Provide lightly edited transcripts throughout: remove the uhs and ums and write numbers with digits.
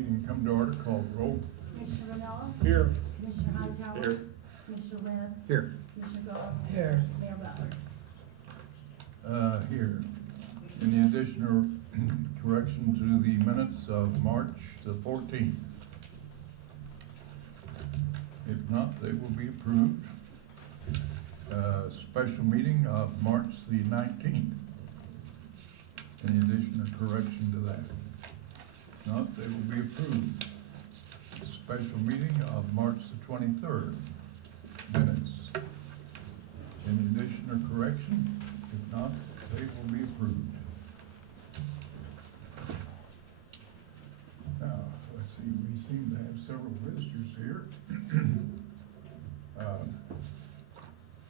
Meeting come to order, called roll. Commissioner Vanilla, Here. Commissioner Hightower. Here. Commissioner Webb. Here. Commissioner Goss. Here. Mayor Butler. Here. Any additional correction to the minutes of March the 14th? If not, they will be approved. Special meeting of March the 19th. Any additional correction to that? If not, they will be approved. Special meeting of March the 23rd. Minutes. Any additional correction? If not, they will be approved. Now, let's see, we seem to have several visitors here.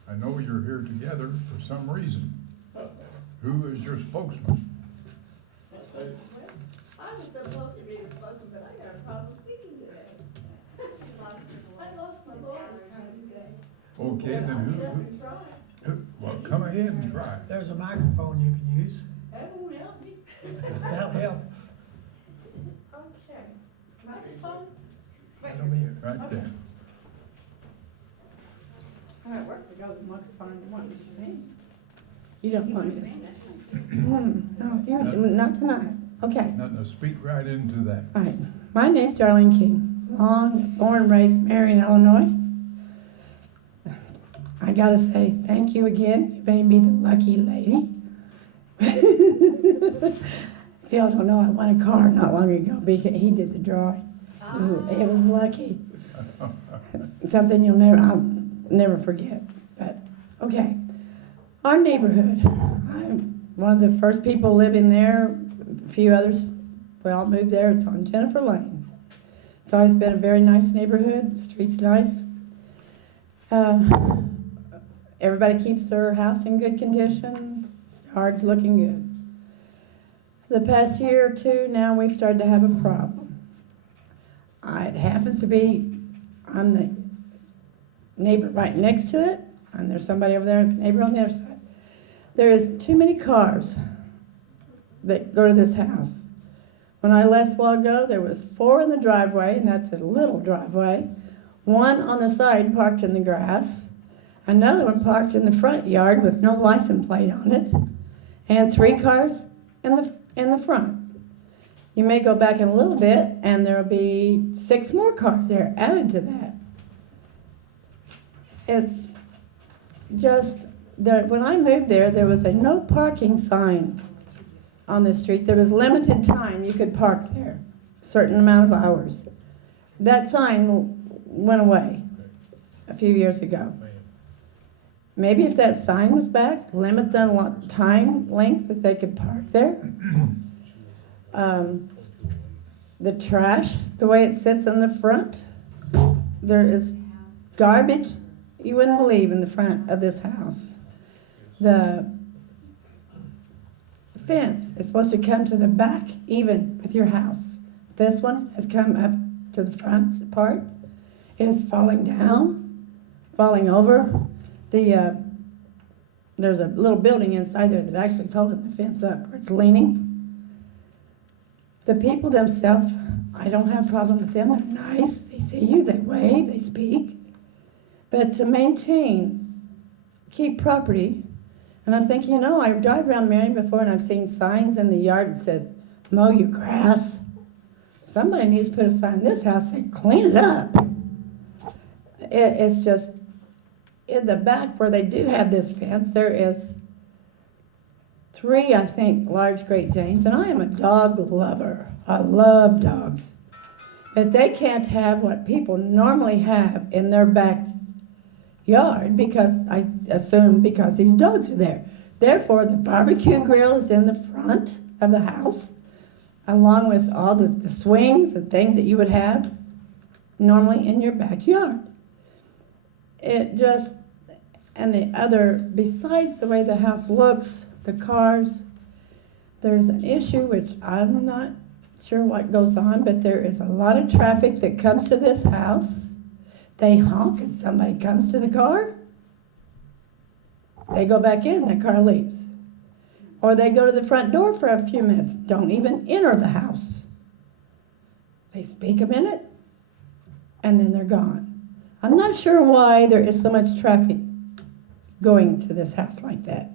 I know you're here together for some reason. Who is your spokesman? I was supposed to be the spokesman, but I got a problem speaking today. I lost my voice today. Okay, then who, well, come ahead and try. There's a microphone you can use. That won't help me. That'll help. Okay. Microphone? That'll be it. Right there. All right, where to go with the microphone? You want me to sing? You don't want me to sing? No, not tonight. Okay, Now, speak right into that. all right. My name's Darlene King, born and raised Marion, Illinois. I gotta say thank you again. You made me the lucky lady. If y'all don't know, I won a car not long ago. He did the drawing. It was lucky. Something I'll never forget. But okay, our neighborhood. I'm one of the first people living there. A few others, we all moved there. It's on Jennifer Lane. It's always been a very nice neighborhood. The street's nice. Everybody keeps their house in good condition. Yard's looking good. The past year or two now, we've started to have a problem. It happens to be, I'm the neighbor right next to it, and there's somebody over there, neighbor on the other side. There is too many cars that go to this house. When I left a while ago, there was 4 in the driveway, and that's a little driveway. 1 on the side parked in the grass. Another one parked in the front yard with no license plate on it. And 3 cars in the front. You may go back in a little bit, and there'll be 6 more cars there added to that. It's just that when I moved there was a no parking sign on the street. There was limited time you could park there, a certain amount of hours. That sign went away a few years ago. Maybe if that sign was back, limit the time length that they could park there. The trash, the way it sits in the front, there is garbage you wouldn't believe in the front of this house. The fence is supposed to come to the back even with your house. This one has come up to the front part. It is falling down, falling over. There's a little building inside there that actually is holding the fence up where it's leaning. The people themselves, I don't have a problem with them. They're nice. They see you, they wave, they speak. But to maintain, keep property, and I'm thinking, I drive around Marion before and I've seen signs in the yard that says, mow your grass. Somebody needs to put a sign in this house saying, clean it up. It's just, in the back where they do have this fence, there is 3, I think, large Great Danes, and I am a dog lover. I love dogs. But they can't have what people normally have in their backyard because, I assume, because these dogs are there. Therefore, the barbecue grill is in the front of the house, along with all the swings and things that you would have normally in your backyard. It just, and the other, besides the way the house looks, the cars, there's an issue which I'm not sure what goes on, but there is a lot of traffic that comes to this house. They honk and somebody comes to the car. They go back in and the car leaves. Or they go to the front door for a few minutes, don't even enter the house. They speak a minute, and then they're gone. I'm not sure why there is so much traffic going to this house like that.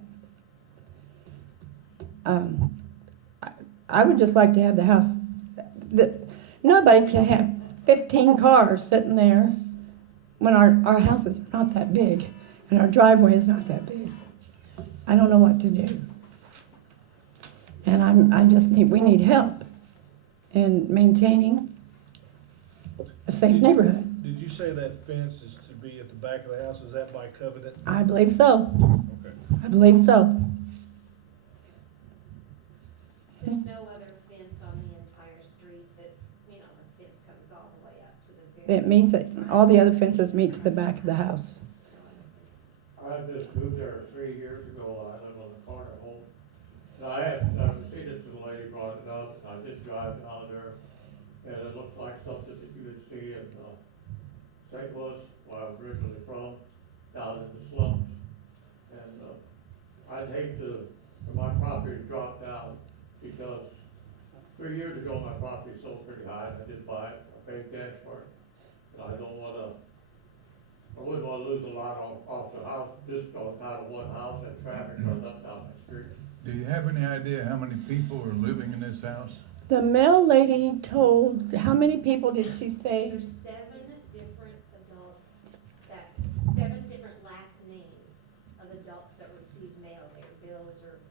I would just like to have the house, nobody can have 15 cars sitting there when our houses are not that big and our driveway is not that big. I don't know what to do. And we need help in maintaining a safe neighborhood. Did you say that fence is to be at the back of the house? Is that by covenant? I believe so. Okay. I believe so. There's no other fence on the entire street that, the fence comes all the way up to the very. It means that all the other fences meet to the back of the house. I just moved there 3 years ago. I live on the corner home. Now, I had never seen it till the lady brought it up. I did drive down there, and it looks like something that you would see in St. Louis, where I was originally from, down in the slums. And I'd hate for my property to drop down, because 3 years ago, my property sold pretty high. I did buy it. I paid cash for it. And I wouldn't want to lose a lot off the house, just going out of one house and traffic runs up down the street. Do you have any idea how many people are living in this house? The mail lady told, how many people did she say? There's 7 different adults seven different last names of adults that receive mail, their bills or,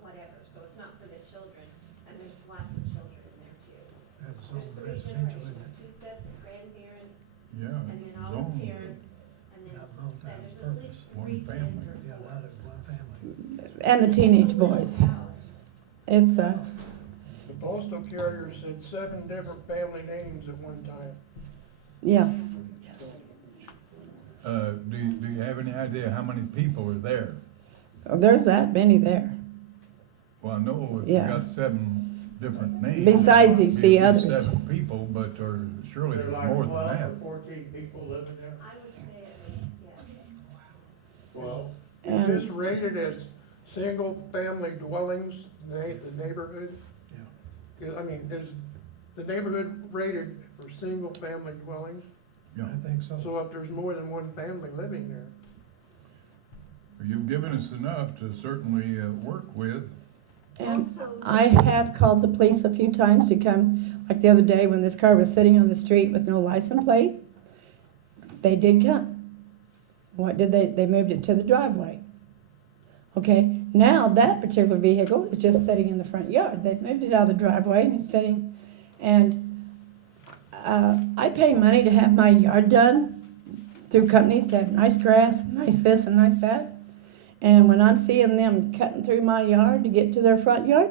whatever. So it's not for the children, and there's lots of children in there too. That's There's all 3 residential, generations, isn't it? 2 sets of grandparents, Yeah. and then all zone. the parents, and then Not there's at multi-purpose. least One 3 kids family. or Yeah, a 4. lot of one family. And the teenage Little boys. house. It's The postal carrier said 7 different family names at one time. yeah. Do you have any idea how many people are there? Oh, there's that many there. Well, I know if you Yeah. got 7 different names. Besides, you it'd see be others. 7 people, but surely There's there's like more than 12 that. or 14 people living there. I would say at least, yes. Well, Is And this rated as single-family dwellings, the neighborhood? Yeah. I mean, is the neighborhood rated for single-family dwellings? Yeah. I think so. So if there's more than one family living there, You've given us enough to certainly work with. And I have called the police a few times to come, like the other day when this car was sitting on the street with no license plate. They did come. What did they? They moved it to the driveway. Okay, now that particular vehicle is just sitting in the front yard. They've moved it out of the driveway and it's sitting, and I pay money to have my yard done through companies to have nice grass, nice this and nice that. And when I'm seeing them cutting through my yard to get to their front yard,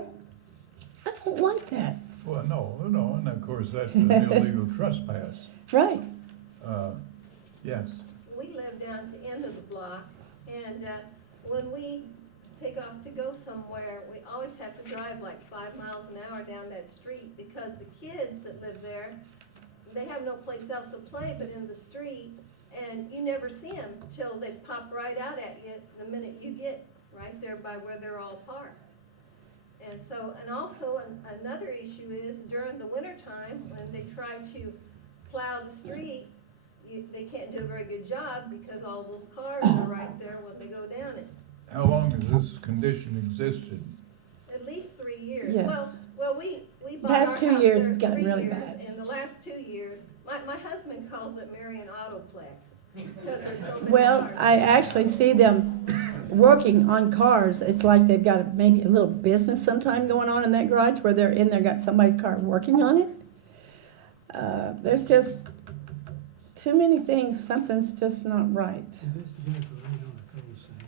I don't like that. Well, no, and of course, that's an illegal trespass. Right. Yes. We live down at the end of the block, and when we take off to go somewhere, we always have to drive like 5 miles an hour down that street, because the kids that live there, they have no place else to play but in the street, and you never see them till they pop right out at you the minute you get right there by where they're all parked. And so, and also another issue is during the wintertime, when they try to plow the street, they can't do a very good job because all those cars are right there when they go down it. How long has this condition existed? At least 3 years. Yes. Well, we bought Past our 2 house years, there it's gotten 3 really years, bad. and the last 2 years, my husband calls it Marion Autoplex, because there's so many Well, cars. I actually see them working on cars. It's like they've got maybe a little business sometime going on in that garage where they're in there, got somebody's car working on it. There's just too many things, something's just not right. Is this vehicle right on a cul-de-sac?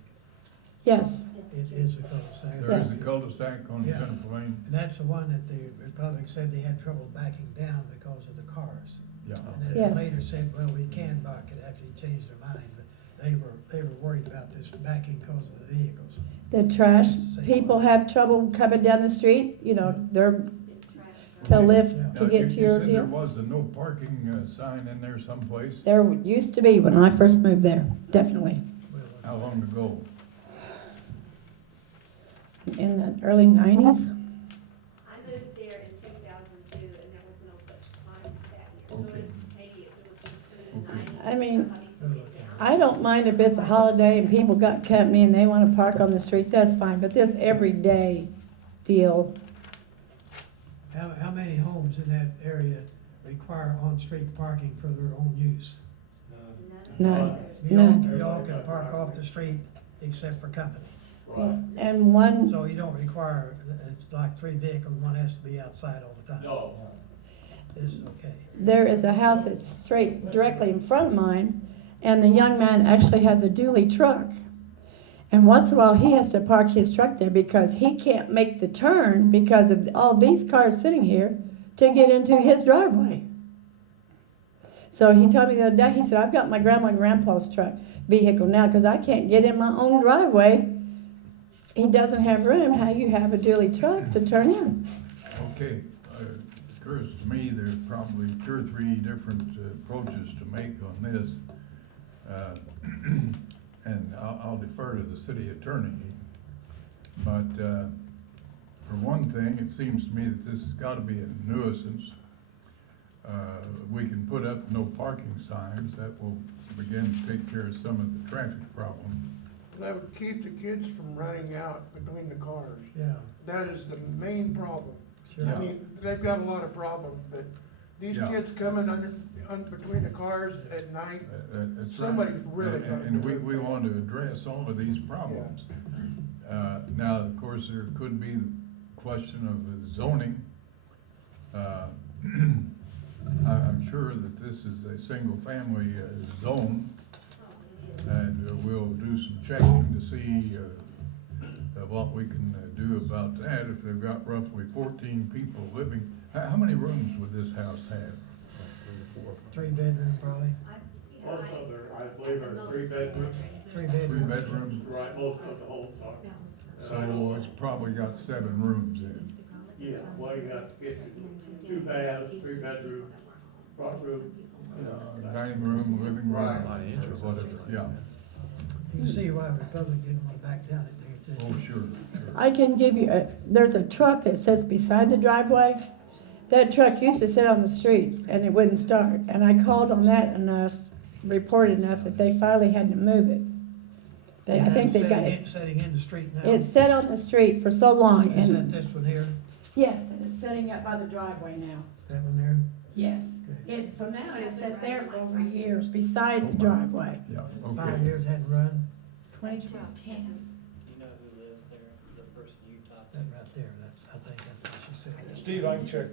Yes, It is a cul-de-sac. There is a Yes. cul-de-sac on Yeah. Jennifer Lane. And that's the one that the Republic said they had trouble backing down because of the cars. Yeah. And then Yes. they later said, well, we can back it after you change their mind, but they were worried about this backing because of the vehicles. the trash, people have trouble coming down the street, they're Big trash to truck. lift Yeah. to get to You your said there deal. was a no parking sign in there someplace. There used to be when I first moved there, definitely, Well, How long ago? in the early 90s. I moved there in 2002, and there was no such sign. Okay. Maybe if it was just through the night. I mean, somebody took it down. I don't mind if it's a holiday and people got company and they wanna park on the street, that's fine, but this everyday deal, How many homes in that area require on-street parking for their own use? no, Y'all, no. y'all can park off the street except for company. Right. And one, So you don't require, it's like 3 vehicles, one has to be outside all the time. No, This is okay. there is a house that's straight directly in front of mine, and the young man actually has a dually truck. And once in a while, he has to park his truck there because he can't make the turn because of all these cars sitting here to get into his driveway. So he told me the other day, he said, I've got my grandma and grandpa's truck vehicle now because I can't get in my own driveway. He doesn't have room. How you have a dually truck to turn in? Okay, it occurs to me there's probably 2 or 3 different approaches to make on this. And I'll defer to the city attorney. But for one thing, it seems to me that this has got to be a nuisance. We can put up no parking signs. That will begin to take care of some of the traffic problem. That would keep the kids from running out between the cars. Yeah, That is the main problem. sure. Yeah. I mean, they've got a lot of problems, but these Yeah. kids coming between the cars at night, That's somebody's right. really And- gotta And do we, it. we want to address all of these problems. Now, of course, there could be the question of zoning. I'm sure that this is a single-family zone, and we'll do some checking to see what we can do about that. If they've got roughly 14 people living, how many rooms would this house have? 3 bedroom probably, most of them, I believe, are 3 bedrooms. 3 3 bedrooms. bedrooms? Right, most of the homes are. So it's probably got 7 rooms in. Yeah, well, you got kitchen, 2 baths, 3 bedrooms, front room. Dining room, living room, Right. or whatever, yeah. You can see why Republicans didn't want to back down it there Oh, too. sure. I can give you there's a truck that sits beside the driveway. That truck used to sit on the street and it wouldn't start. And I called on that enough, reported enough that they finally had to move it. I think they got it. Setting in the street now. It's set on the street for so long Is that and, this one here, yes, and it's sitting up by the driveway now. that one there? Yes. Okay. So now it is set there for over years beside the driveway. Yeah, 5 okay. years hadn't run, 2210. Do you know who lives there, the person you talked to? that right there, that's, I think that's what she said. Steve, I can check,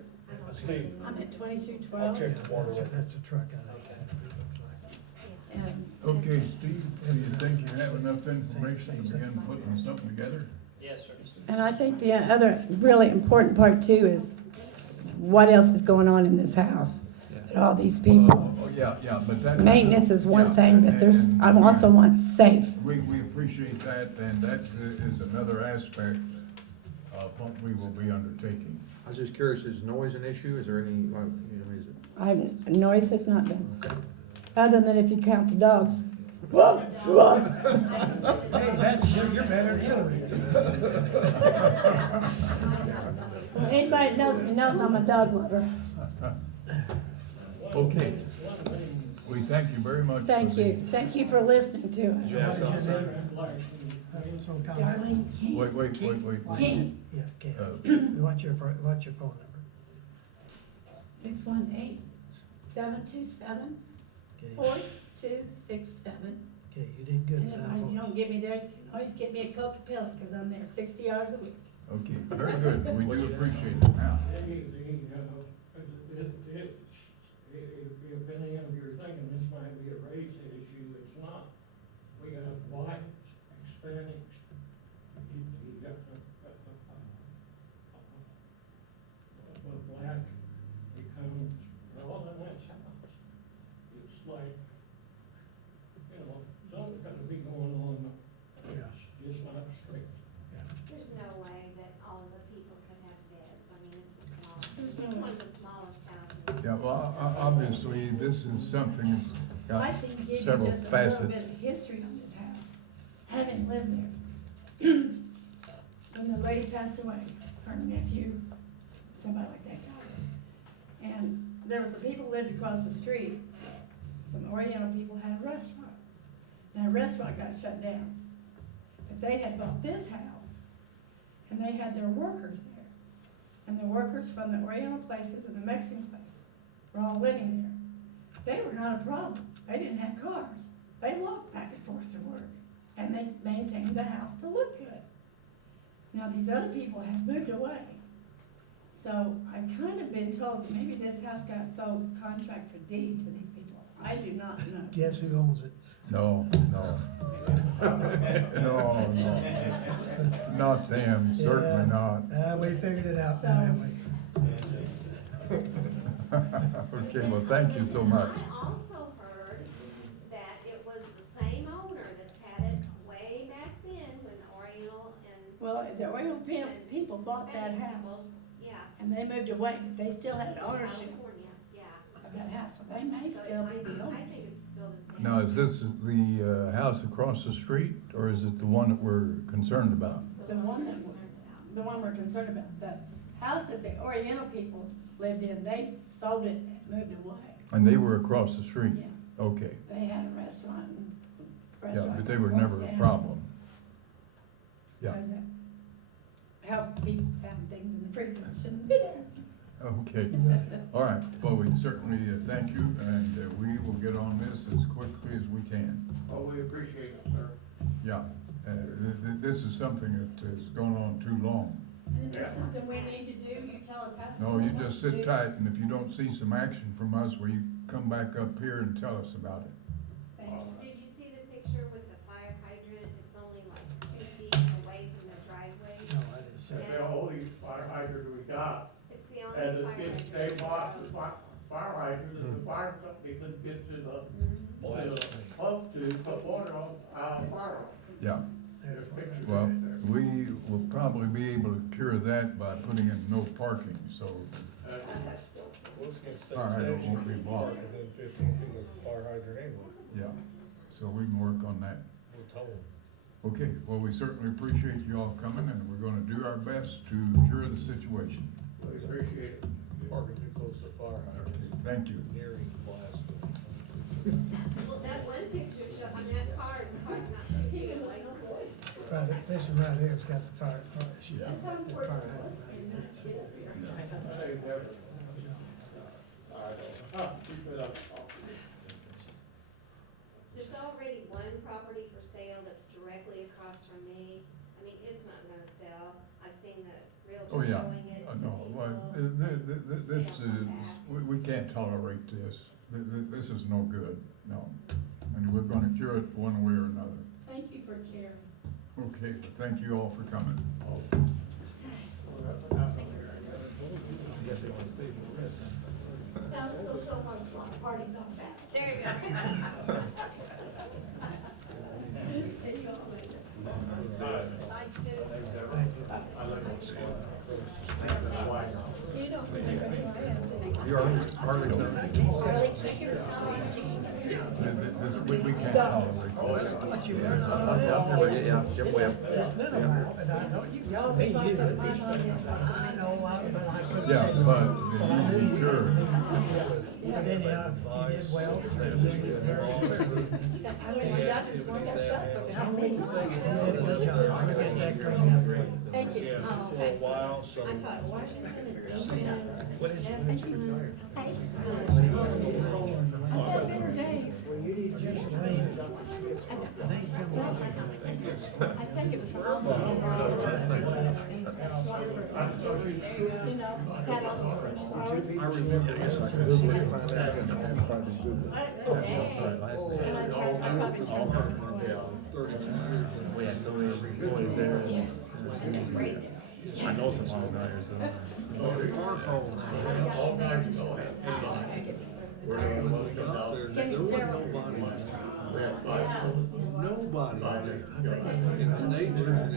Steve, I'm at I'll 2212. check the water. That's a truck, I think. It looks like. And Okay, Steve, do you think you have enough information to begin putting something together? Yes, sir. And I think the other really important part too is what else is going on in this house? That all these people, Oh, yeah, but that. maintenance is one Yeah, thing, but there's, and- I also want safe. We appreciate that, and that is another aspect of what we will be undertaking. I was just curious, is noise an issue? Is there any, like, you know, is it? Noise has not been, other than if you count the dogs. Woof, woof. Hey, you're better than Hillary. Anybody that knows me knows I'm a dog lover. Okay, we thank you very much. Thank you. Thank you for listening to us. you have something, sir? So comment. Darlene King. Wait. King, Yeah, okay. Uh, What's your phone number? 618-727-4267. Okay, okay, you did good And with if that. you don't get me there, you can always get me a Coke and Pill, because I'm there 60 hours a week. Okay, very good, we do appreciate it now. If any of you're thinking this might be a race issue, it's not. We got white, Hispanics, you got black, becomes, they're all in that house. It's like, you know, something's gotta be going on, Yeah. it's just not straight. There's no way that all of the people could have beds. I mean, it's a small, There's it's no one way. of the smallest houses. Yeah, well, obviously, this is something that's I got can give you several just a little facets. bit of history on this house, having lived there. When the lady passed away, her nephew, somebody like that got it. And there was the people who lived across the street, some Oriental people had a restaurant. Now, the restaurant got shut down, but they had bought this house, and they had their workers there. And the workers from the Oriental places and the Mexican place were all living there. They were not a problem. They didn't have cars. They walked back and forth to work, and they maintained the house to look good. Now, these other people have moved away. So I've kind of been told that maybe this house got sold contract for deed to these people. I do not know. Guess who owns it? No, no. No, no. Not them, certainly not. We figured it out, haven't we? Okay, well, thank you so much. I also heard that it was the same owner that's had it way back then when Oriental and. Well, the Oriental people bought that Spanish house, people, yeah. and they moved away, but they still had ownership California, yeah. of that house, so they may So still I be the owners. think it's still the same. Now, is this the house across the street, or is it the one that we're concerned about? The one we're concerned about, the house that the Oriental people lived in, they sold it and moved away. And they were across the street? Yeah. Okay, They had a restaurant and. yeah, but they got were closed never a down problem. Yeah, because of how people found things in the freezer that shouldn't be there. okay. All right, well, we certainly thank you, and we will get on this as quickly as we can. Oh, we appreciate it, sir. Yeah, this is something that has gone on too long. And if there's something we need to do, you tell us how. No, you just sit tight, and if you don't see some action from us, well, you come back up here and tell us about it. Thank you. Did you see the picture with the fire hydrant? It's only like 2 feet away from the driveway. No, I didn't say. It's the only fire hydrant we got, It's the and only fire if hydrant. they bought the fire hydrant, and the fire company couldn't get to the pump to put water on, fire. Yeah, There's pictures well, right there. we will probably be able to cure that by putting in no parking, so, Well, it's against state All right, it statute, won't be you blocked. park within 15 feet of the fire hydrant anyway, yeah, so we can work on that. we're told. Okay, well, we certainly appreciate you all coming, and we're gonna do our best to cure the situation. We appreciate it. Parking too close to the fire hydrant, Okay, thank you. nearing blast. Well, that one picture showing that car is parked not 2 feet away. Right, this one right here has got the fire, she's got That's how the important fire it was. hydrant. That ain't never. Keep it up. There's already one property for sale that's directly across from me. I mean, it's not gonna sell. I've seen the Oh, realtor yeah, showing it to no, well, people. this is, we can't tolerate this. This is no good, no. And we're gonna cure it one way or another. Thank you for caring. Okay, thank you all for coming. Now, let's go show one of the parties on back. There you go. See you all later. Bye, Sue. You don't remember who I am, do you? You are hardly done. Harley Kicker. We can't tolerate this. Yeah, Jim Webb. None of them, but I know you, Y'all me, be you, like at some least, fun on it. I know, but I couldn't say. Yeah, no. but But I knew you you be sure. But anyhow, you did well, you did very clear. I mean, my doctor's one got shot, so how many You times? did a good job, we'll get that cleaned up. Thank you. Yeah, Oh, for a thanks. while, so. I taught Washington and What is Yeah, thank you. Hey. I've had better days. Just clean. Things come up. I think it was for all the, you know, had all those fresh flowers. I remember, I guess I could Google it, find out. And I probably turned around. We had so many boys there. Yes. I know some Hogliners, Give me steroids. Nobody in the nature,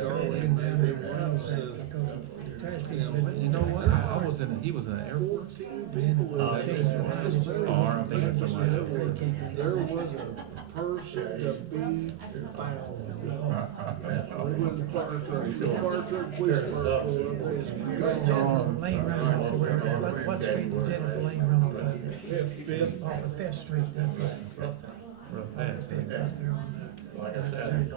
Darlene, man, everyone says, Trash people. You know what? He was in the Air Force. I think it's there was a person to be found. When the fire truck, police car pulled up, they was gone. Lane runs off of where, what street is Jennifer Lane run off of? Off of Fifth Street, that's right. Real fast. It's out there on the, Like I said,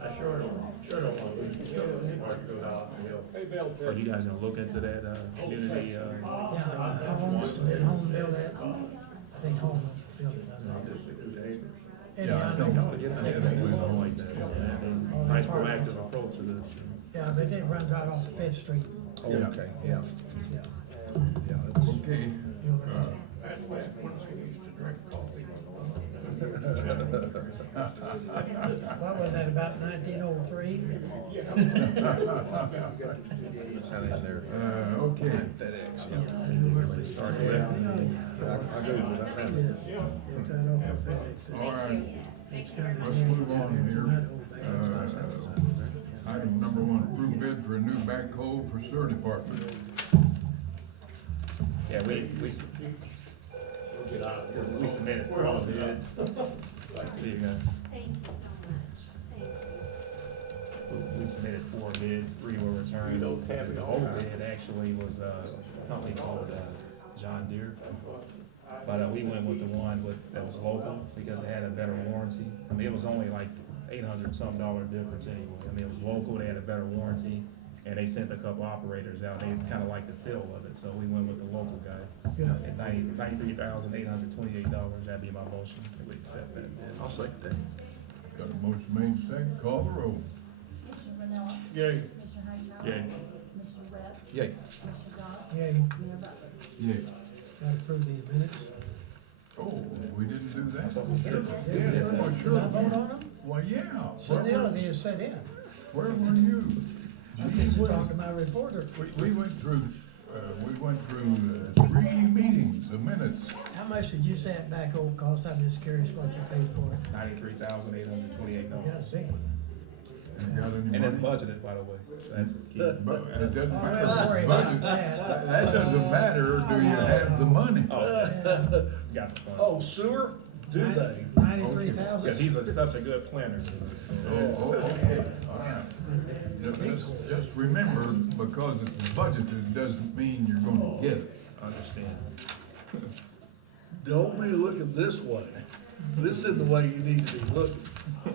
I sure don't want to lose the children, Mark goes out and he'll. Are you guys gonna look into that, community, Yeah, Holmes, did Holmes build that? I think Holmes built it, doesn't it? Yeah, I know. nice proactive approach to this. Yeah, but it runs right off of Fifth Street, Okay. yeah. Okay. You'll look at it. That's when I used to drink coffee. What was that, about 1903? Okay. Start Yeah, with. I agree with that. it's right off of FedEx. All right, It's kinda let's handy move down on there. It's here. not old bad. Item number one, approve bid for a new backhoe for sewer department. Yeah, we Get out of here. we submitted We're all four done. bids. See you guys. Thank you so much, thank you. We submitted 4 bids, 3 were returned. The whole bid actually was a company called, John Deere. But, we went with the one that was local because it had a better warranty. I mean, it was only like $800 dollar difference anyway. I mean, it was local, they had a better warranty, and they sent a couple operators out. They kinda liked the feel of it, so we went with the local guy. Yeah. At $93,828, that'd be my motion, that we accept that bid. I'll second that. Got a motion made, second, call the roll. Commissioner Vanilla? Yay. Commissioner Hightower? Yay. Commissioner Webb? Yay. Commissioner Goss? Yeah, Mayor Butler? Yeah. gotta approve these minutes. Oh, we didn't do that? Yeah. Oh, Did sure. I vote on them? Well, yeah. Sit down, they just sit in. Where were you? I think we're talking about reporter. We went through 3 meetings, the minutes. How much did you say that backhoe cost? I'm just curious what you paid for it. $93,828. You got a big one. You got any And it's money? budgeted, by the way, so that's what's key. But it doesn't Oh, matter. don't worry about Budget. that. That doesn't matter, do you have the money? Oh, got the fund. Oh, sewer? Do they? 93,000? Yeah, he's such a good planner. Oh, okay, all right. Just remember, because it's budgeted, doesn't mean you're gonna get it. Understand. Don't be looking this way. This is the way you need to be looking.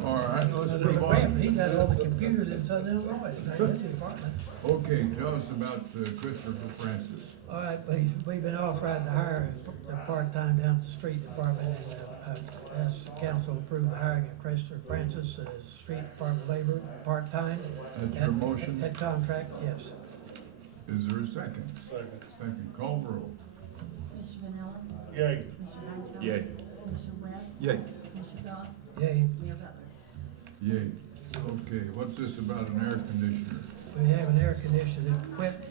All right, let's move He on. got all the computers in Southern Illinois, it's not his department. Okay, tell us about Christopher Francis. All right, we've been authorized to hire a part-time down at the street department, and asked the council to approve hiring of Christopher Francis as street department labor, part-time. That's your motion? At contract, yes. Is there a second? Second, call the roll. Commissioner Vanilla? Yay. Commissioner Hightower? Yay. Commissioner Webb? Yay. Commissioner Goss? Yay. Mayor Butler? Yay. Okay, what's this about an air conditioner? We have an air conditioner equipped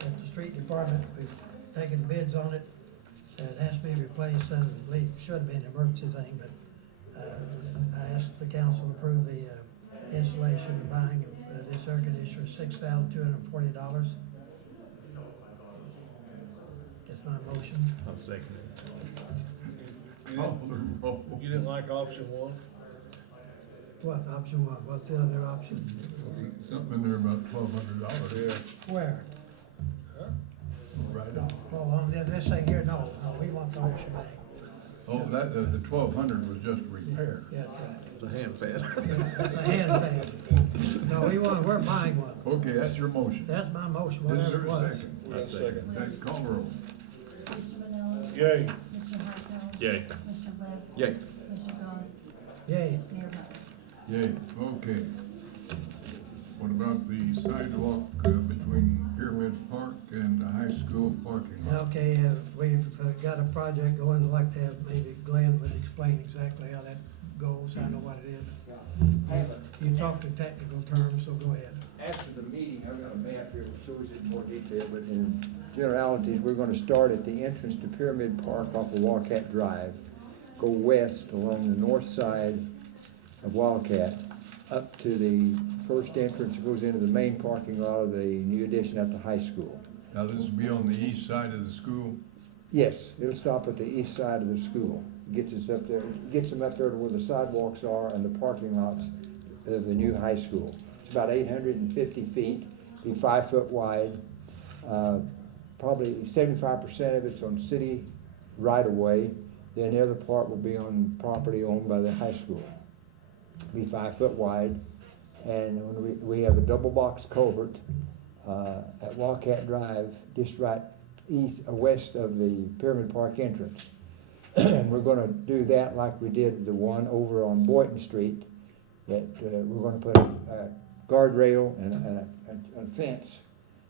at the street department. We've taken bids on it. It has to be replaced, and I believe it should have been an emergency thing, but, I asked the council to approve the, installation and buying of, this air conditioner, $6,240. That's my motion. I'm second. Call the roll. You didn't like option one? What, option one? What's the other option? Something in there about $1,200. Where? Right No, on. hold on, this thing here, no, we want the whole shebang. Oh, that, the 1,200 was just repair. Yeah, that's right. The hand fan. It's a hand thing. No, we're buying one. Okay, that's your motion. That's my motion, Is whatever there it a was. second? Second. Second, call the roll. Commissioner Vanilla? Yay. Commissioner Hightower? Yay. Commissioner Webb? Yay. Commissioner Goss? Yay. Mayor Butler? Yay, okay. What about the sidewalk between Pyramid Park and the high school parking lot? Okay, we've got a project going, I'd like to have, maybe Glenn would explain exactly how that goes, I know what it is. You talked in technical terms, so go ahead. After the meeting, I've got a map here that shows it in more detail, but in generalities, we're gonna start at the entrance to Pyramid Park off of Wildcat Drive, go west along the north side of Wildcat, up to the first entrance that goes into the main parking lot of the new addition at the high school. Now, this will be on the east side of the school? Yes, it'll stop at the east side of the school. Gets us up there, gets them up there to where the sidewalks are and the parking lots of the new high school. It's about 850 feet, be 5 foot wide. Probably 75% of it's on city right of way. Then the other part will be on property owned by the high school. Be 5 foot wide. And when we have a double box culvert at Wildcat Drive, just right east or west of the Pyramid Park entrance. And we're gonna do that like we did the one over on Boynton Street, that we're gonna put a guardrail and a fence.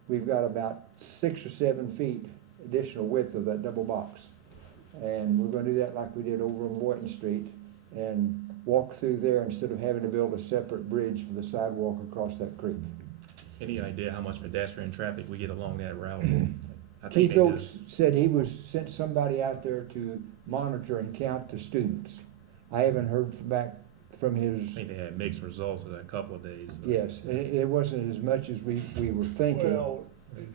We've got about 6 or 7 feet additional width of that double box. And we're gonna do that like we did over on Boynton Street and walk through there instead of having to build a separate bridge for the sidewalk across that creek. Any idea how much pedestrian traffic we get along that route? I think Keith they do. Oates said he sent somebody out there to monitor and count the students. I haven't heard back from his, I think they had mixed results of that couple of days. but- yes, it wasn't as much as we were thinking. Well,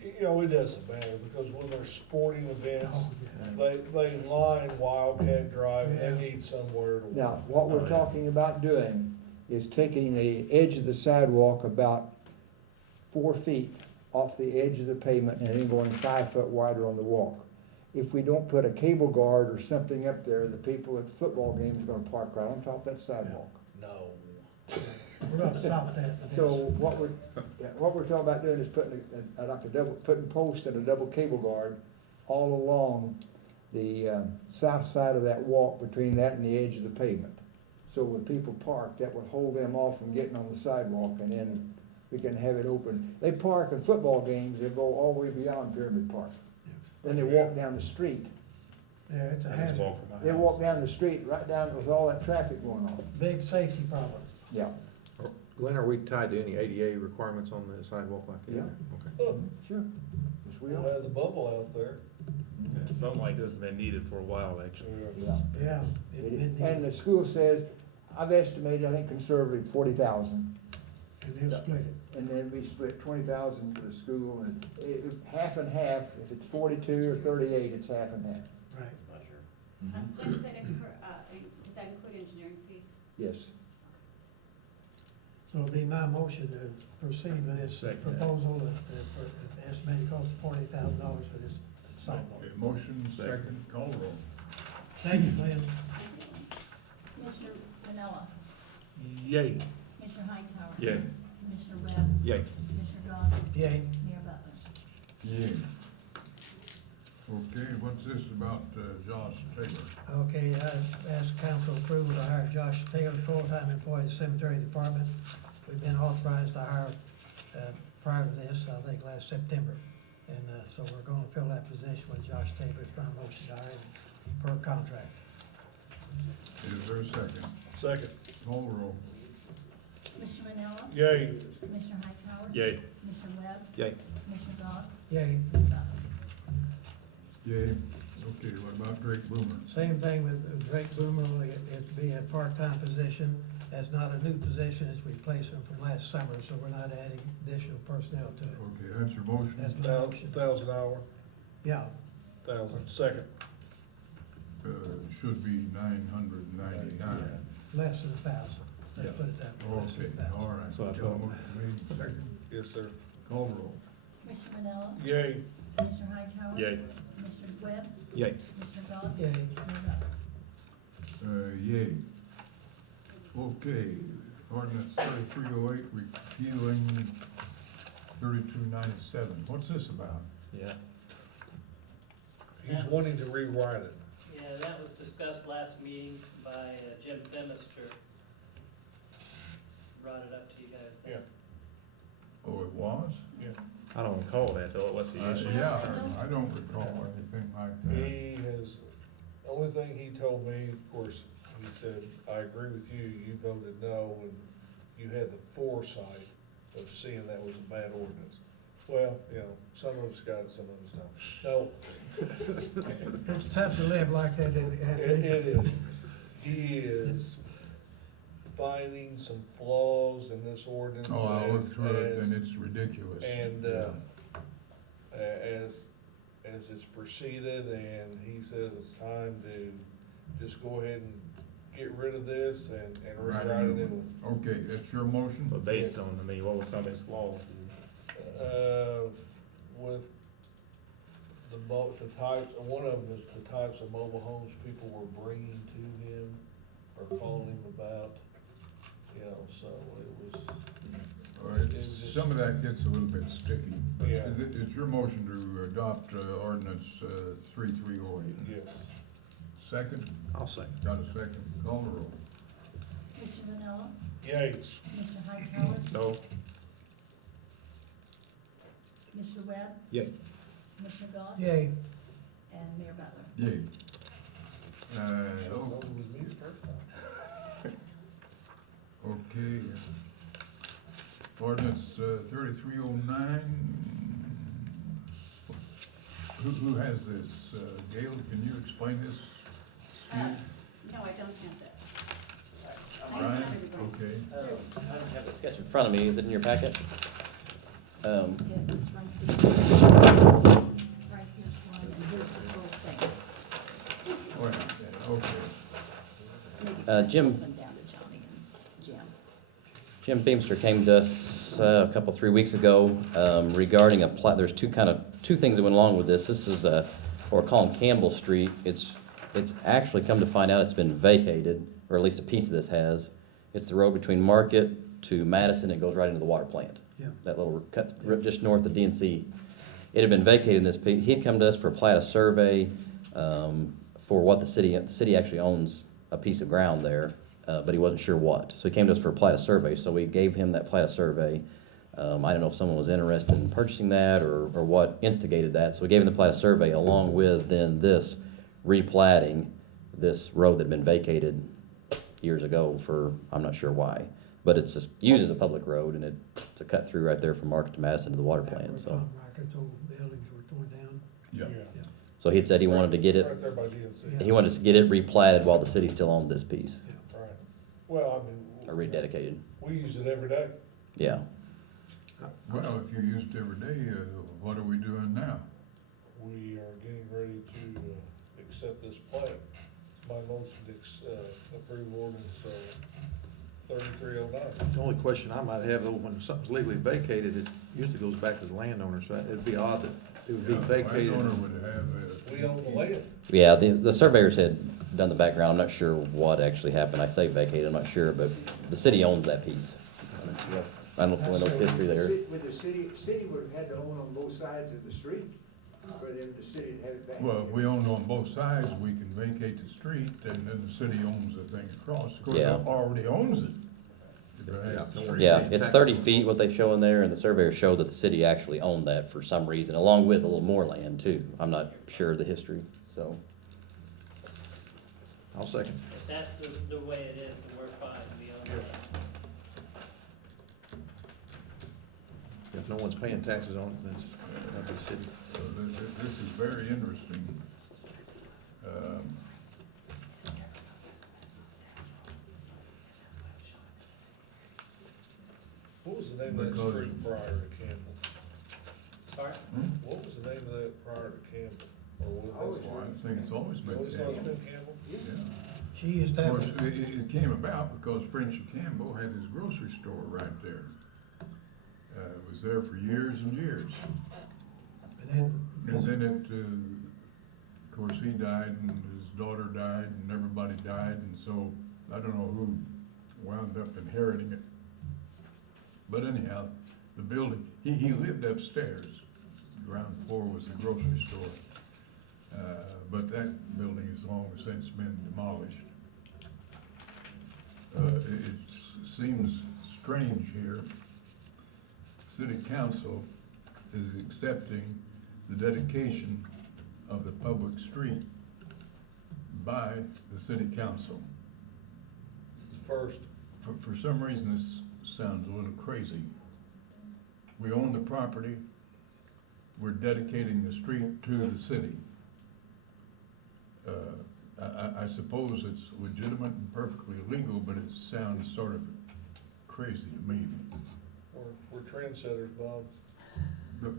you know, it doesn't matter, because when there's sporting events, Oh, yeah. they line Wildcat Drive, and they need somewhere to walk. Now, what we're talking about doing is taking the edge of the sidewalk about 4 feet off the edge of the pavement and then going 5 foot wider on the walk. If we don't put a cable guard or something up there, the people at the football games are gonna park right on top of that sidewalk. No. We're gonna stop that. but So it's- what we're talking about doing is putting putting posts and a double cable guard all along the south side of that walk between that and the edge of the pavement. So when people park, that would hold them off from getting on the sidewalk, and then we can have it open. They park in football games, they go all the way beyond Pyramid Park. Then they walk down the street. Yeah, it's a I just hazard, walk from my They house. walk down the street, right down with all that traffic going on. big safety problem. Yeah. Glenn, are we tied to any ADA requirements on the sidewalk like that? Yeah. Okay. Oh, Sure. Yes, we we'll are. have the bubble out there. Yeah, something like this has been needed for a while, actually. Yeah. Yeah. And the school says, I've estimated, I think conservative, 40,000. And they'll split it. And then we split 20,000 for the school, and half and half, if it's 42 or 38, it's half and half. Right. When does that occur, does that include engineering fees? Yes. So it'll be my motion to proceed with this Second. proposal for the estimated cost of $40,000 for this sidewalk. Okay, motion, second, call roll. Thank you, Glenn. Commissioner Manella, Yay. Commissioner Hightower. Yeah. Commissioner Webb, Yay. Commissioner Goss, Yay. Mayor Butler. Yeah. Okay, what's this about Josh Taylor? Okay, I ask council approval to hire Josh Taylor, full-time employee of the cemetery department. We've been authorized to hire prior to this, I think last September. And so we're gonna fill that position with Josh Taylor. It's my motion to hire him per contract. Is there a second? Second. Call roll. Commissioner Manella, Yay. Commissioner Hightower. Yay. Commissioner Webb, Yay. Commissioner Goss, Yay. Mayor Butler. Yay. Okay, what about Drake Boomer? Same thing with Drake Boomer, it'd be a part-time position. That's not a new position, it's replacement from last summer, so we're not adding additional personnel to it. Okay, that's your motion. That's my motion. $1,000 hour, Yeah, 1,000. Second. Should be 999. less than 1,000. Let's Yeah. put it that way. less than Okay, 1,000. all right. So I Got a thought- motion made, second, Yes, sir. call roll. Commissioner Manella, Yay. Commissioner Hightower. Yay. Commissioner Webb, Yay. Commissioner Goss. Yay. Mayor Butler. Yay. Okay, ordinance 3308, repealing 3297. What's this about? Yeah. He's wanting to rewrite it. Yeah, that was discussed last meeting by Jim Femister. Brought it up to you guys then. Oh, it was? I don't recall that though. What's the issue? Yeah, I don't recall anything like that. He has, only thing he told me, of course, he said, I agree with you, you voted no, and you had the foresight of seeing that was a bad ordinance. Well, you know, some of us got it, some of us don't. No, It's tough to live like that, it is. He is finding some flaws in this ordinance. Oh, I looked as- through it as- and it's ridiculous. And, Yeah. as it's proceeded, and he says it's time to just go ahead and get rid of this and Right, rewrite a new one. Okay, that's your motion? But based on, I mean, what was some of his flaws? With the types, one of them is the types of mobile homes people were bringing to him or calling him about, you know, so it was. All right, It was just- some of that gets a little bit sticky. But Yeah. It's your motion to adopt ordinance 3308. Yes. Second? I'll second. Got a second? Call the roll. Commissioner Vanilla, Yay. Commissioner Hightower, No, Commissioner Webb, Yay. Commissioner Goss. Yay. And Mayor Butler. Yay. It Oh, was me the first time. okay. Ordinance 3309. Who has this? Gail, can you explain this? No, I don't have that. Brian? Okay. I don't have the sketch in front of me, is it in your packet? Yeah, it's right here. Right here's one, and here's the whole thing. Well, okay. Maybe pass Jim- this one down to Johnny and Jim. Jim Beamster came to us a couple, 3 weeks ago regarding a plat. There's two things that went along with this. This is what we're calling Campbell Street. It's actually come to find out it's been vacated, or at least a piece of this has. It's the road between Market to Madison. It goes right into the water plant. Yeah. That little cut just north of DNC. It had been vacated in this piece. He'd come to us for a plat of survey for what the city actually owns a piece of ground there, but he wasn't sure what. So he came to us for a plat of survey. So we gave him that plat of survey. I don't know if someone was interested in purchasing that or what instigated that. So we gave him the plat of survey along with then this replatting this road that had been vacated years ago for, I'm not sure why. But it's just used as a public road, and it's a cut through right there from Market to Madison to the water plant, so. Market's old buildings were torn down. Yeah. So he had said he wanted to get it, Right there by DNC. he wanted to get it replatted while the city still owned this piece, Right. Well, I mean. or rededicated, We use it every day. yeah. Well, if you use it every day, what are we doing now? We are getting ready to accept this plat. My motion to approve ordinance 3309. The only question I might have, though, when something's legally vacated, it usually goes back to the landowner, so it'd be odd that it would be vacated. Landowner would have, We own the land. Yeah, the surveyors had done the background, I'm not sure what actually happened, I say vacated, I'm not sure, but the city owns that piece. I don't really know the history there. Would the city would have had to own on both sides of the street, or then the city had it back? well, if we own on both sides, we can vacate the street, and then the city owns the thing across. Of course, it Yeah. already owns it. If it has Yeah. the street. Yeah, it's 30 feet what they show in there, and the surveyors show that the city actually owned that for some reason, along with a little more land too. I'm not sure of the history, so. I'll second. If that's the way it is, then we're fine, we own that. If no one's paying taxes on it, then it's not the city. So this is very interesting. What was the name of that Because- street prior to Campbell? Sorry? What was the name of that prior to Campbell? Or was Well, I think it's always You been always thought it's Campbell. been Campbell? Yeah. She used to Of have, course, it came about because Frenchy Campbell had his grocery store right there. It was there for years and years. and And then, then of course, he died and his daughter died and everybody died, and so I don't know who wound up inheriting it. But anyhow, the building, he lived upstairs. Ground floor was the grocery store. But that building has long since been demolished. It seems strange here. City council is accepting the dedication of the public street by the city council. First, For some reason, this sounds a little crazy. We own the property, we're dedicating the street to the city. I suppose it's legitimate and perfectly legal, but it sounds sort of crazy to me. we're trendsetters, Bob. But,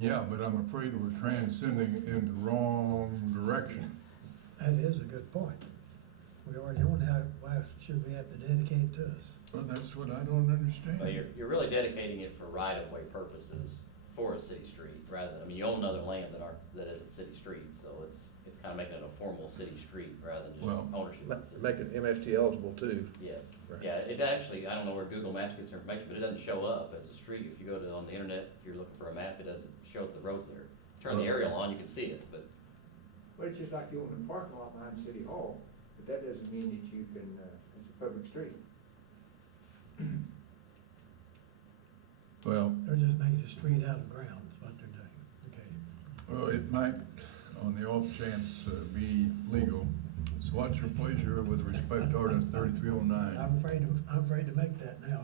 Yeah, but I'm afraid we're transcending in the wrong direction. That is a good point. We already own how, why should we have to dedicate it to us? Well, that's what I don't understand. Well, you're really dedicating it for right-of-way purposes for a city street, rather than, I mean, you own other land that isn't city streets, so it's kind of making it a formal city street rather than just Well, ownership of the city. Make it MST eligible too. Yes, Right. yeah, it actually, I don't know where Google Maps gets their information, but it doesn't show up as a street. If you go on the internet, if you're looking for a map, it doesn't show that the road's there. Turn the aerial on, you can see it, but Well, it's just like you own a parking lot behind City Hall, but that doesn't mean that you can, it's a public street. Well, They're just making a street out of the ground, is what they're doing, okay? well, it might, on the off chance, be legal. So what's your pleasure with respect to ordinance 3309? I'm afraid to make that now.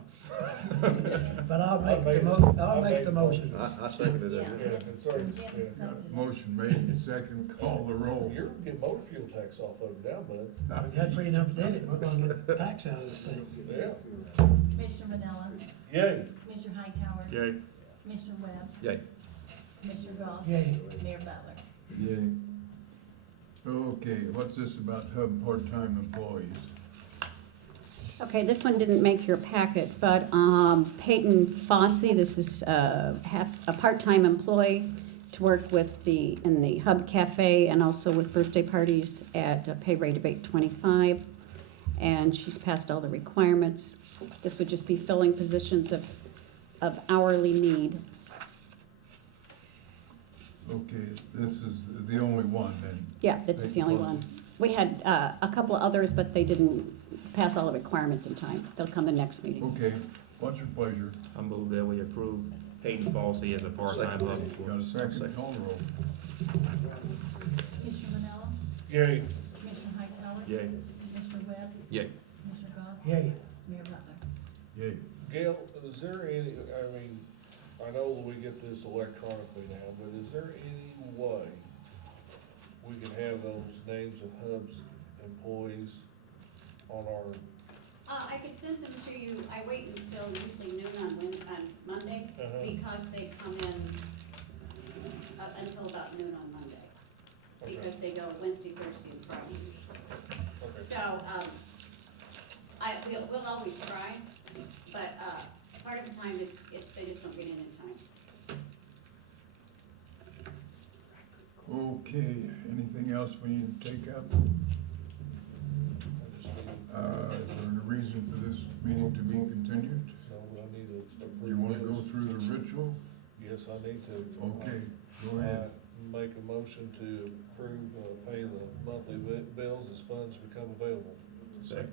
But I'll make the motion. I seconded Yeah. it. Yeah, it's already, Jim yeah. seconded. Motion made and second, call the roll. You're gonna get motor fuel tax off of it now, bud. That's where you done did it, we're gonna get a tax out of this thing. Yeah. Commissioner Manella, Yay. Commissioner Hightower. Yay. Commissioner Webb, Yay. Commissioner Goss. Yay. Mayor Butler. Yay. Okay, what's this about hub part-time employees? Okay, this one didn't make your packet, but Peyton Fossey, this is a part-time employee to work with in the Hub Cafe and also with birthday parties at a pay rate of $8.25. And she's passed all the requirements. This would just be filling positions of hourly need. Okay, this is the only one then? Yeah, this is the only one. We had a couple of others, but they didn't pass all the requirements in time. They'll come the next meeting. Okay, what's your pleasure? I move that we approve Peyton Fossey as a part-time hub Got a employee. second, call the roll. Commissioner Manella, Yay. Commissioner Hightower. Yay. Commissioner Webb, Yay. Commissioner Goss. Yay. Mayor Butler. Yay. Gail, is there any, I mean, I know we get this electronically now, but is there any way we can have those names of Hub's employees on our, I could send them to you. I wait until usually noon on Monday because they come in until about noon on Monday. Because they go Wednesday, Thursday, and Friday. okay. So, we'll always try, but, part of the time it's, they just don't get in time. Okay, anything else we need to take up? I just need, Is there a reason for this meeting to be continued? so I need to approve You want to go bills. through the ritual? Yes, I need to. Okay, go ahead. I make a motion to approve, pay the monthly bills as funds become available. Second.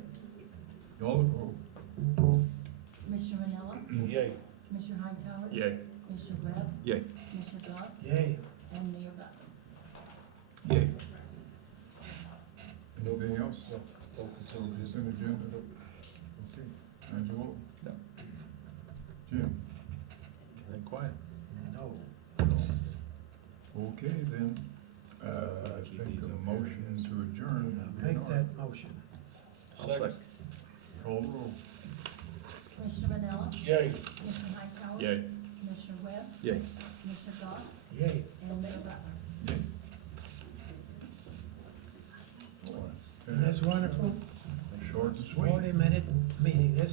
Call the roll. Commissioner Manella, Yay. Commissioner Hightower. Yay. Commissioner Webb, Yay. Commissioner Goss. Yay. And Mayor Butler. Yay. Anything else? No, no So consent. consent agenda? Okay, Angelo? No. Jim? Ain't quiet. No. Okay, then, I think a motion to adjourn. would be in Make order. that motion. I'll second. Call the roll. Commissioner Manella, Yay. Commissioner Hightower. Yay. Commissioner Webb, Yay. Commissioner Goss, Yay. and Mayor Butler. Yay. And that's wonderful. Short and sweet. 40-minute meeting. This